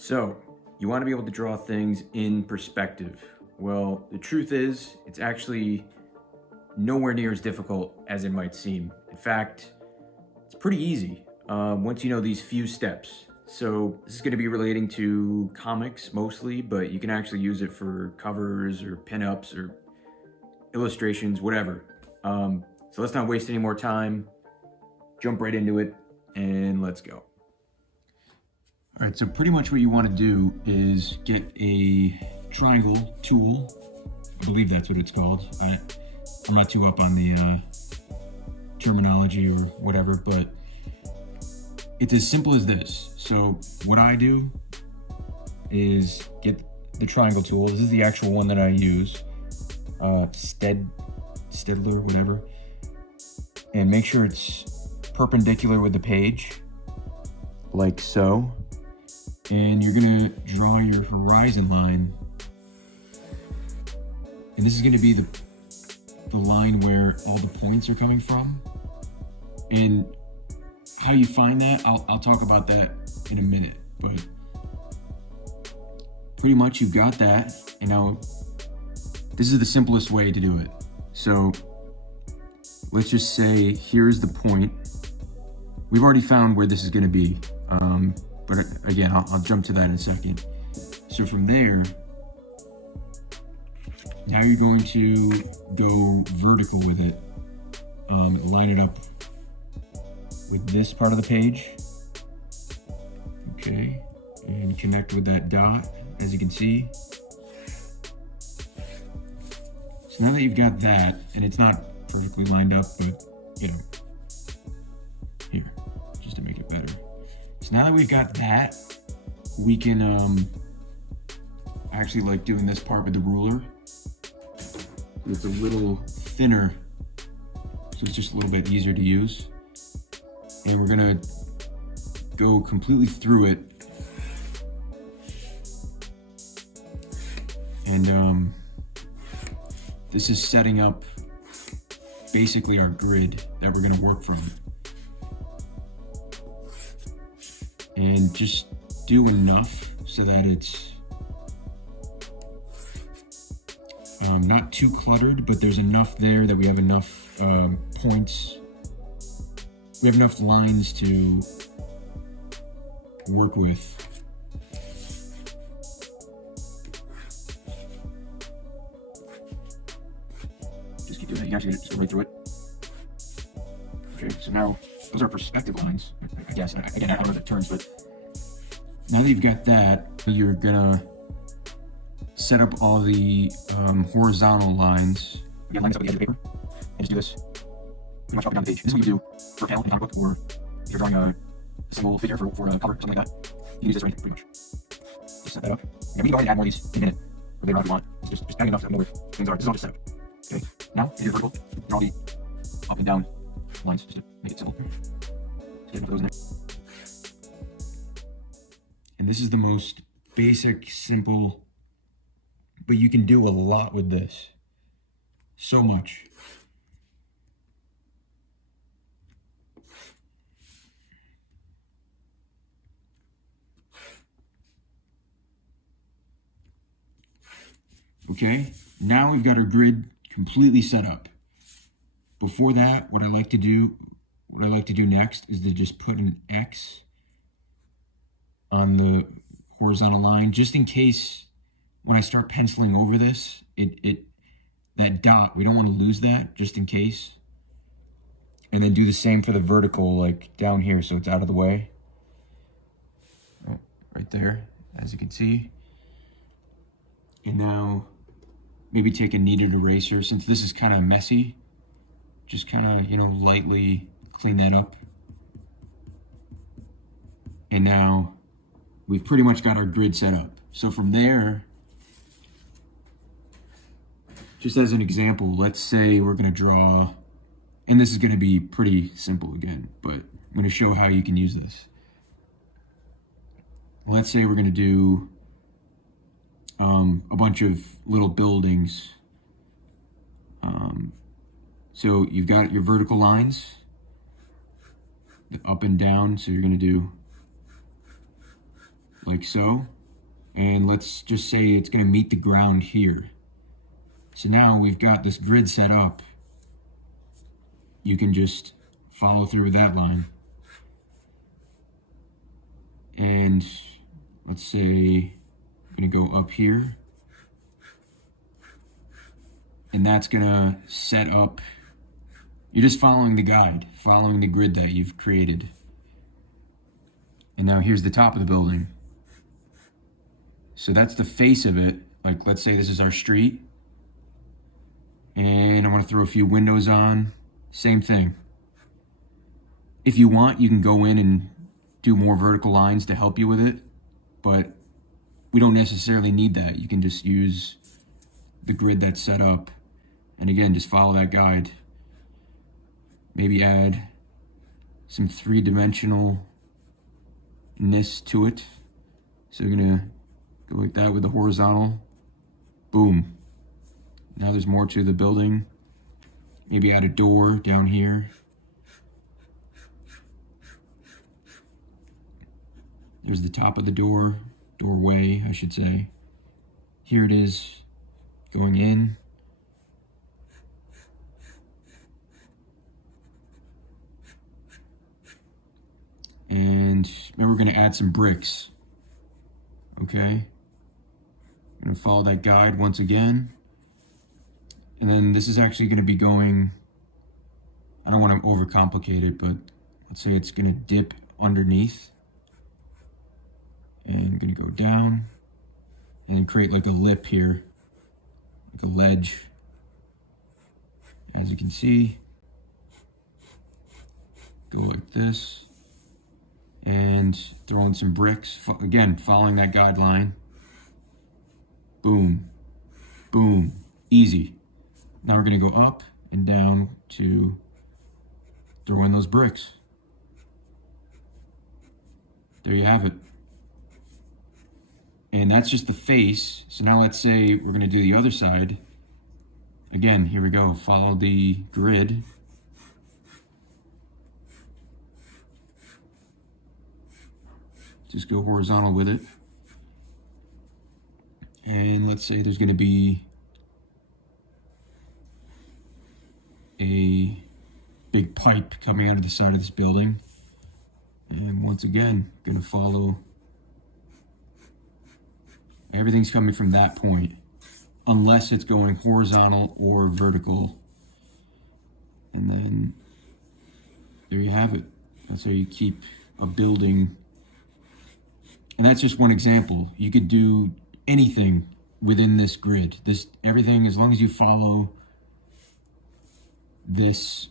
So, you want to be able to draw things in perspective. Well, the truth is, it's actually nowhere near as difficult as it might seem. In fact, it's pretty easy once you know these few steps. So this is going to be relating to comics mostly, but you can actually use it for covers or pinups or illustrations, whatever. So let's not waste any more time. Jump right into it and let's go. All right, so pretty much what you want to do is get a triangle tool. I believe that's what it's called. I'm not too up on the terminology or whatever, but it's as simple as this. So what I do is get the triangle tool. This is the actual one that I use, Stedler, whatever, and make sure it's perpendicular with the page, like so. And you're gonna draw your horizon line, and this is gonna be the line where all the points are coming from. And how you find that, I'll talk about that in a minute, but pretty much you've got that, and now this is the simplest way to do it. So let's just say here's the point. We've already found where this is gonna be. But again, I'll jump to that in a second. So from there, now you're going to go vertical with it. Line it up with this part of the page. Okay, and connect with that dot, as you can see. So now that you've got that, and it's not perfectly lined up, but you know, here, just to make it better. So now that we've got that, we can I actually like doing this part with the ruler. It's a little thinner, so it's just a little bit easier to use. And we're gonna go completely through it. And this is setting up basically our grid that we're gonna work from. And just do enough so that it's not too cluttered, but there's enough there that we have enough points. We have enough lines to work with. Just keep doing it. You actually just go right through it. Okay, so now those are perspective lines, I guess. Again, I don't know the terms, but now that you've got that, you're gonna set up all the horizontal lines. Again, line this up with the edge of the paper, and just do this pretty much up and down the page. This is what you do for a panel in a comic book, or if you're drawing a single figure for a cover or something like that. You can use this right here, pretty much. Just set that up. And we can go ahead and add more of these in a minute, or later on if you want. It's just adding enough to know where things are. This is all just set up. Okay, now if you're vertical, draw the up and down lines just to make it simple. Just get those in there. And this is the most basic, simple, but you can do a lot with this. So much. Okay, now we've got our grid completely set up. Before that, what I like to do next is to just put an X on the horizontal line, just in case when I start penciling over this, that dot, we don't want to lose that, just in case. And then do the same for the vertical, like down here, so it's out of the way. Right there, as you can see. And now, maybe take a kneaded eraser, since this is kind of messy, just kind of, you know, lightly clean that up. And now, we've pretty much got our grid set up. So from there, just as an example, let's say we're gonna draw, and this is gonna be pretty simple again, but I'm gonna show how you can use this. Let's say we're gonna do a bunch of little buildings. So you've got your vertical lines, the up and down, so you're gonna do like so. And let's just say it's going to meet the ground here. So now we've got this grid set up. You can just follow through with that line. And let's say I'm going to go up here. And that's going to set up, you're just following the guide, following the grid that you've created. And now here's the top of the building. So that's the face of it. Like, let's say this is our street. And I want to throw a few windows on. Same thing. If you want, you can go in and do more vertical lines to help you with it. But we don't necessarily need that. You can just use the grid that's set up. And again, just follow that guide. Maybe add some three-dimensionalness to it. So we're gonna go like that with the horizontal. Boom. Now there's more to the building. Maybe add a door down here. There's the top of the doorway, I should say. Here it is, going in. And then we're gonna add some bricks, okay? I'm gonna follow that guide once again. And then this is actually gonna be going, I don't wanna overcomplicate it, but let's say it's gonna dip underneath. And I'm gonna go down and create like a lip here, like a ledge. As you can see, go like this. And throw in some bricks, again, following that guideline. Boom, boom, easy. Now we're gonna go up and down to throw in those bricks. There you have it. And that's just the face. So now let's say we're gonna do the other side. Again, here we go, follow the grid. Just go horizontal with it. And let's say there's gonna be a big pipe coming out of the side of this building. And once again, gonna follow, everything's coming from that point, unless it's going horizontal or vertical. And then there you have it. That's how you keep a building. And that's just one example. You could do anything within this grid. This, everything, as long as you follow this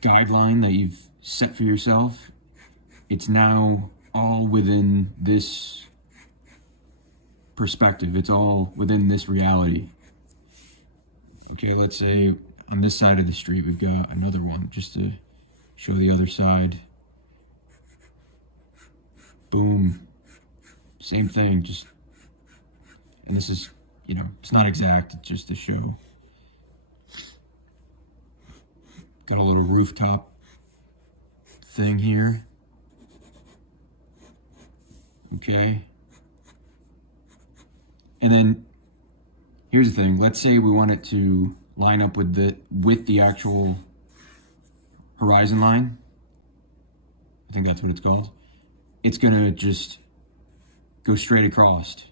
guideline that you've set for yourself, it's now all within this perspective. It's all within this reality. Okay, let's say on this side of the street, we've got another one, just to show the other side. Boom, same thing, just, and this is, you know, it's not exact, it's just to show. Got a little rooftop thing here. Okay. And then here's the thing, let's say we want it to line up with the actual horizon line. I think that's what it's called. It's gonna just go straight across.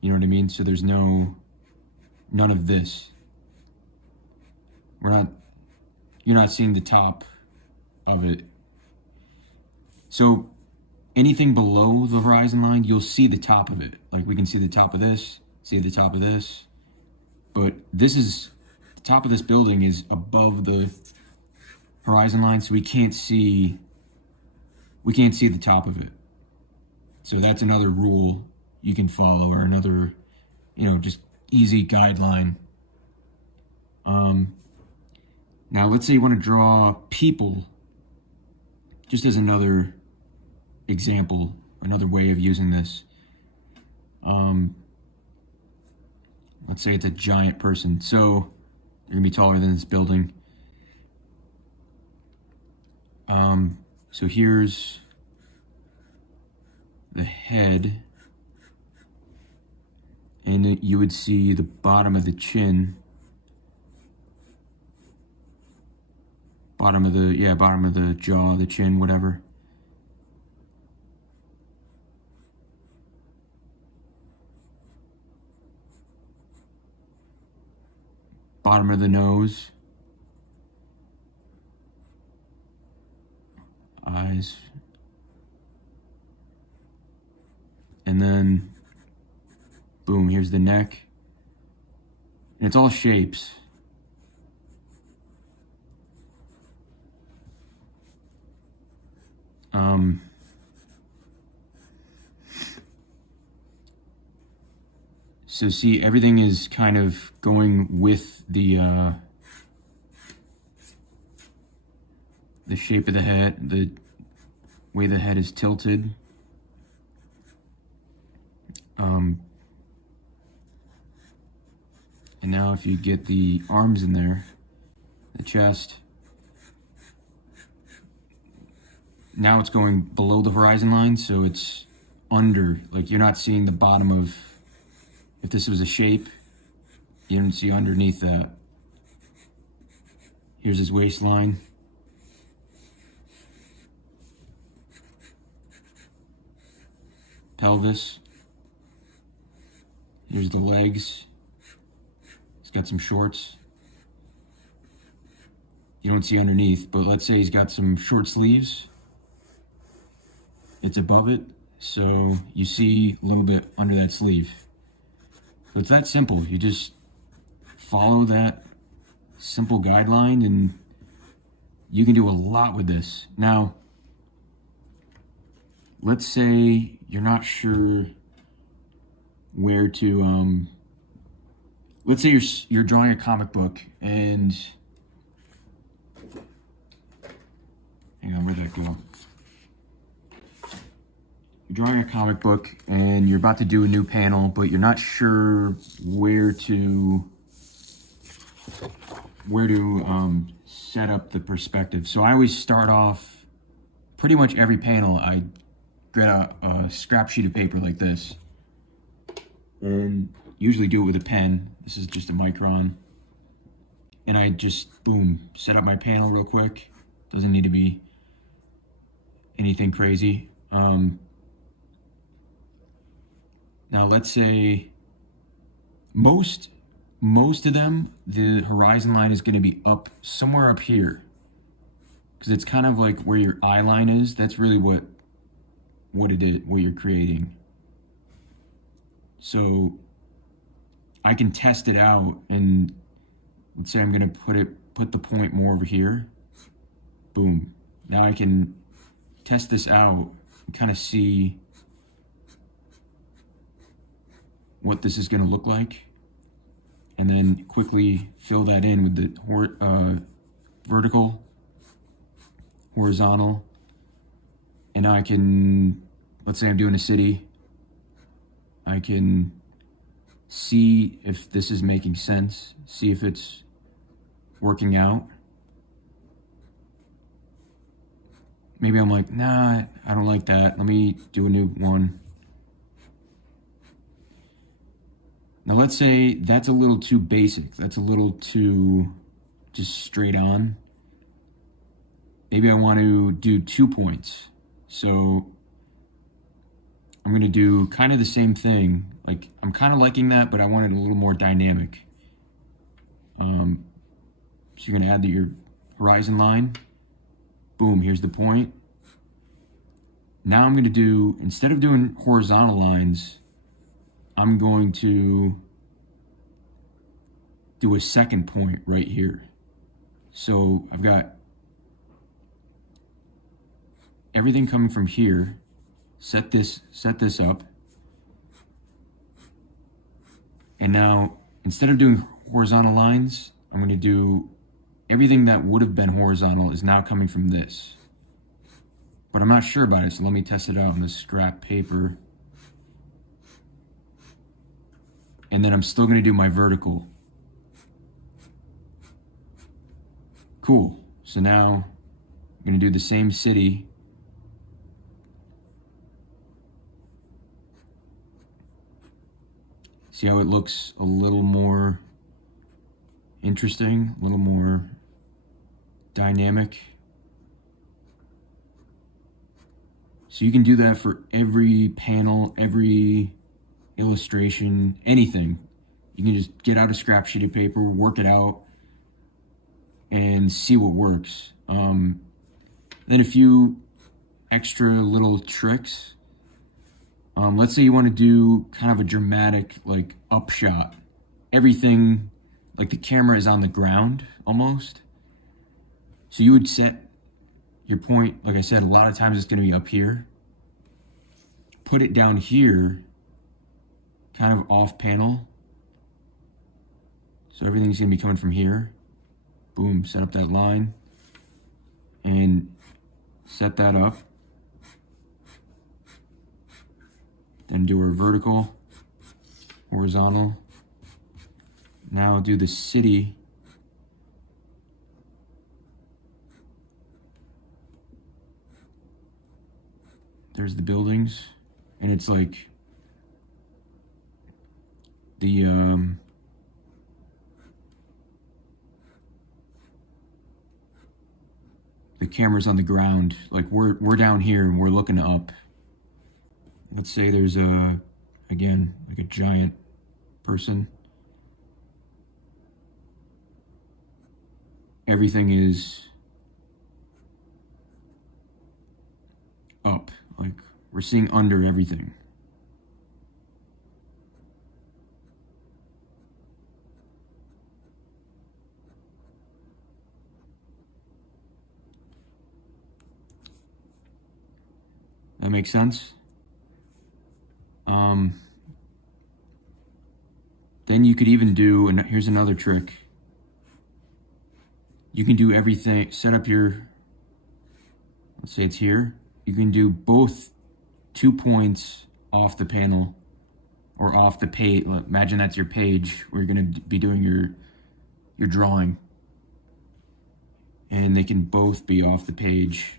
You know what I mean? So there's none of this. You're not seeing the top of it. So anything below the horizon line, you'll see the top of it. Like we can see the top of this, see the top of this. But this is, the top of this building is above the horizon line, so we can't see the top of it. So that's another rule you can follow, or another, you know, just easy guideline. Now let's say you want to draw people, just as another example, another way of using this. Let's say it's a giant person, so they're gonna be taller than this building. So here's the head, and you would see the bottom of the chin, bottom of the jaw, the chin, whatever. Bottom of the nose, eyes, and then boom, here's the neck. And it's all shapes. So see, everything is kind of going with the shape of the head, the way the head is tilted. And now if you get the arms in there, the chest, now it's going below the horizon line, so it's under, like you're not seeing the bottom of, if this was a shape, you don't see underneath that. Here's his waistline. Pelvis. Here's the legs. He's got some shorts. You don't see underneath, but let's say he's got some short sleeves. It's above it, so you see a little bit under that sleeve. So it's that simple. You just follow that simple guideline and you can do a lot with this. Now, let's say you're not sure where to, let's say you're drawing a comic book and, hang on, where'd that go? You're drawing a comic book and you're about to do a new panel, but you're not sure where to set up the perspective. So I always start off, pretty much every panel, I get a scrap sheet of paper like this and usually do it with a pen. This is just a micron. And I just, boom, set up my panel real quick. Doesn't need to be anything crazy. Now let's say most of them, the horizon line is going to be up somewhere up here, because it's kind of like where your eye line is. That's really what you're creating. So I can test it out, and let's say I'm going to put the point more over here. Boom. Now I can test this out and kind of see what this is going to look like, and then quickly fill that in with the vertical, horizontal, and I can, let's say I'm doing a city, I can see if this is making sense, see if it's working out. Maybe I'm like, nah, I don't like that. Let me do a new one. Now let's say that's a little too basic. That's a little too just straight on. Maybe I want to do 2 points. So I'm going to do kind of the same thing. Like, I'm kind of liking that, but I want it a little more dynamic. So you're going to add your horizon line. Boom, here's the point. Now I'm going to do, instead of doing horizontal lines, I'm going to do a second point right here. So I've got everything coming from here. Set this up. And now, instead of doing horizontal lines, I'm going to do everything that would have been horizontal is now coming from this. But I'm not sure about it, so let me test it out on this scrap paper. And then I'm still going to do my vertical. Cool. So now I'm going to do the same city. See how it looks a little more interesting, a little more dynamic. So you can do that for every panel, every illustration, anything. You can just get out a scrap sheet of paper, work it out, and see what works. Then a few extra little tricks. Let's say you want to do kind of a dramatic, like, upshot. Everything, like the camera is on the ground almost. So you would set your point, like I said, a lot of times it's going to be up here. Put it down here, kind of off panel. So everything's going to be coming from here. Boom, set up that line. And set that up. Then do our vertical, horizontal. Now do the city. There's the buildings, and it's like the camera's on the ground. Like we're down here and we're looking up. Let's say there's again, like a giant person. Everything is up, like we're seeing under everything. That makes sense? Then you could even do, and here's another trick. You can do everything, set up your, let's say it's here. You can do both 2 points off the panel or off the page. Imagine that's your page where you're going to be doing your drawing. And they can both be off the page.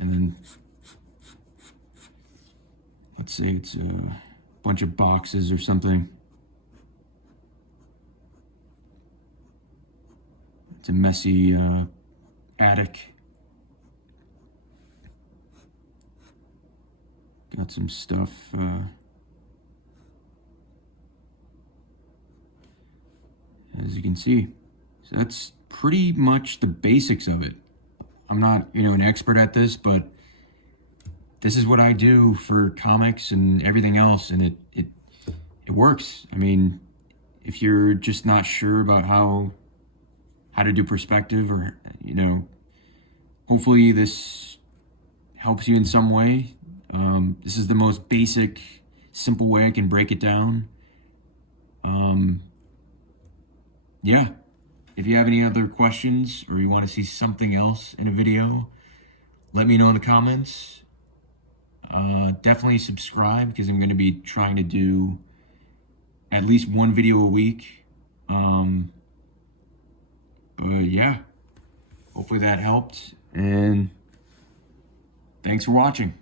And then, let's say it's a bunch of boxes or something. It's a messy attic. Got some stuff. As you can see. So that's pretty much the basics of it. I'm not, an expert at this, but this is what I do for comics and everything else, and it works. I mean, if you're just not sure about how to do perspective, or hopefully this helps you in some way. This is the most basic, simple way I can break it down. Yeah. If you have any other questions or you want to see something else in a video, let me know in the comments. Definitely subscribe, because I'm going to be trying to do at least one video a week. Yeah, hopefully that helped, and thanks for watching.